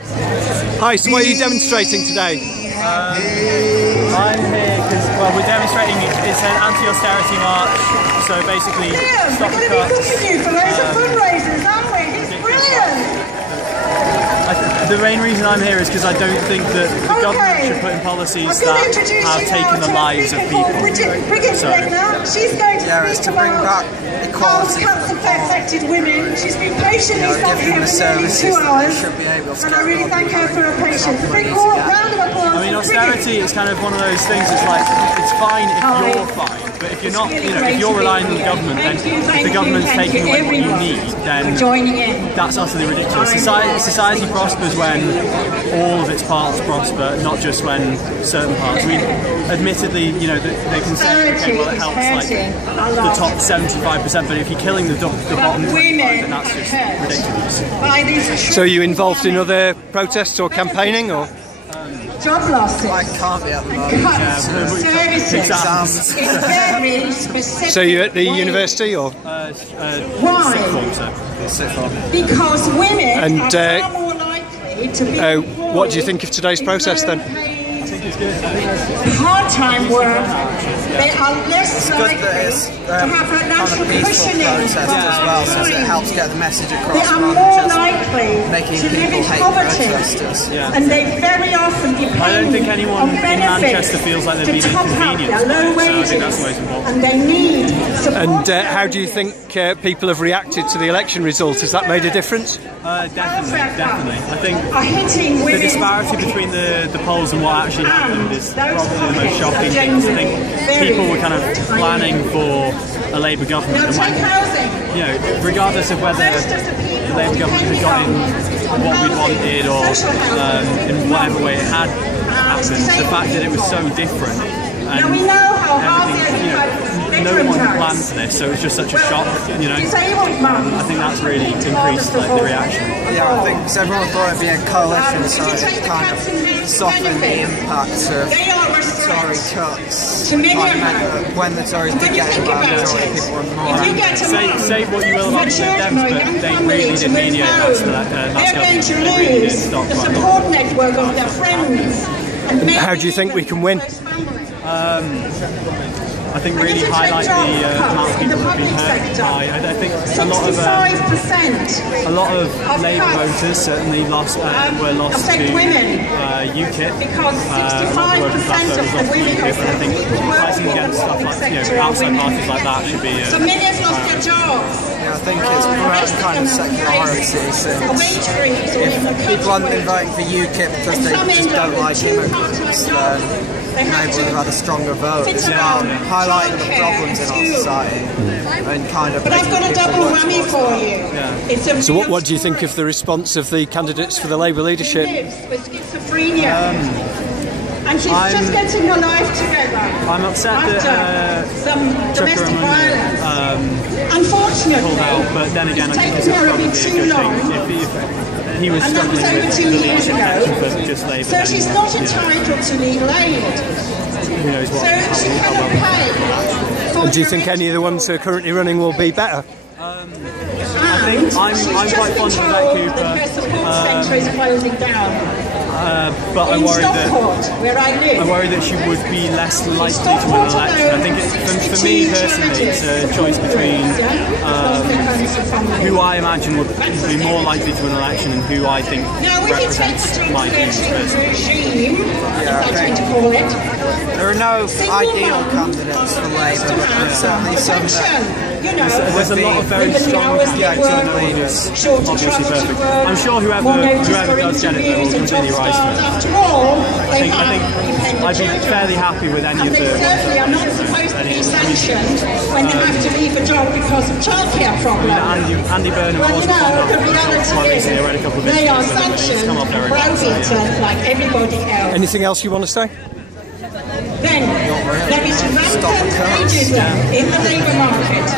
Hi, so what are you demonstrating today? I'm here because, well, we're demonstrating, it's an anti-austerity march, so basically stop the cuts. We're booking you for loads of fundraisers, aren't we? It's brilliant! The main reason I'm here is because I don't think that the government should put in policies that have taken the lives of people. Brigitte Stegner, she's going to speak about cancer-affected women. She's been patiently sat here for nearly 2 hours, and I really thank her for her patience. A big round of applause. I mean, austerity is kind of one of those things. It's like, it's fine if you're fine, but if you're not, you know, if you're relying on the government, then if the government's taking away what you need, then that's utterly ridiculous. Society prospers when all of its parts prosper, not just when certain parts. I mean, admittedly, you know, they can say, okay, well, it helps like the top 75%, but if you're killing the bottom 25%, then that's just ridiculous. So are you involved in other protests or campaigning, or? Job losses. I can't be at the moment. Services. It's very specific. So you're at the university, or? Why? Sixth form. Because women and, are far more likely to be what do you think of today's protest then? part-time work, they are less likely to have a natural cushioning. As well, so it helps get the message across. They are more likely to live in poverty, and they very often depend I don't think anyone on in Manchester benefits feels like they've to been top up inconvenienced their low by it, so I wages, think that's the most important. and they need support. And how do you think people have reacted to the election result? Has that made a difference? Definitely. I think the disparity between the polls and what actually happened is probably the most shocking thing. I think people were kind of planning for a Labour government, and when, you know, regardless of whether the Labour government had gotten what we wanted or in whatever way it had happened, the fact that it was so different and everything, you know, no one planned for this, so it was just such a shock, you know. I think that's really increased like the reaction. Yeah, I think because everyone thought it'd be a coalition, so it kind of softened the impact of Tory cuts. It meant that when the Tories did get in power, the majority of people were more. Say what you will about the Dems, but they really did mediate last government. They really did stop the support network of their friends. How do you think we can win? I think really highlight the amount of people who've been hurt by. I think a lot of Labour voters certainly were lost to UKIP. Working class voters lost to UKIP, and I think fighting against stuff like, you know, outside parties like that should be. So many have lost their jobs. Yeah, I think it's promoting kind of secularity, since if people aren't been voting for UKIP because they just don't like immigrants, then maybe would have had a stronger vote. It's about highlighting the problems in our society and kind of. But I've got a double whammy for you. Yeah. So what do you think of the response of the candidates for the Labour leadership? With schizophrenia. And she's just getting her life together. I'm upset that some domestic violence. Unfortunately, pulled out, but then again, I think it's probably a good thing if he was struggling with the leadership election for just Labour. So she's not entitled to legal aid. Who knows what? So she cannot pay. And do you think any of the ones who are currently running will be better? I think I'm quite fond of Beck Cooper. Her support centre is closing down. But I worry that she would be less likely to win an election. I think for me personally, it's a choice between who I imagine would be more likely to win an election and who I think represents my views personally. Yeah, I think there are no ideal candidates for Labour, but there's certainly some that. There's a lot of very strong candidates, obviously perfect. I'm sure whoever does get it will completely rise to it. I think I'd be fairly happy with any of the ones that certainly are not supposed to be sanctioned when they have to leave a job because of childcare problems. Andy Burnham was the reality is they are sanctioned, browbeaten like everybody else. Anything else you want to say? Then there is rampant ageism in the labour market.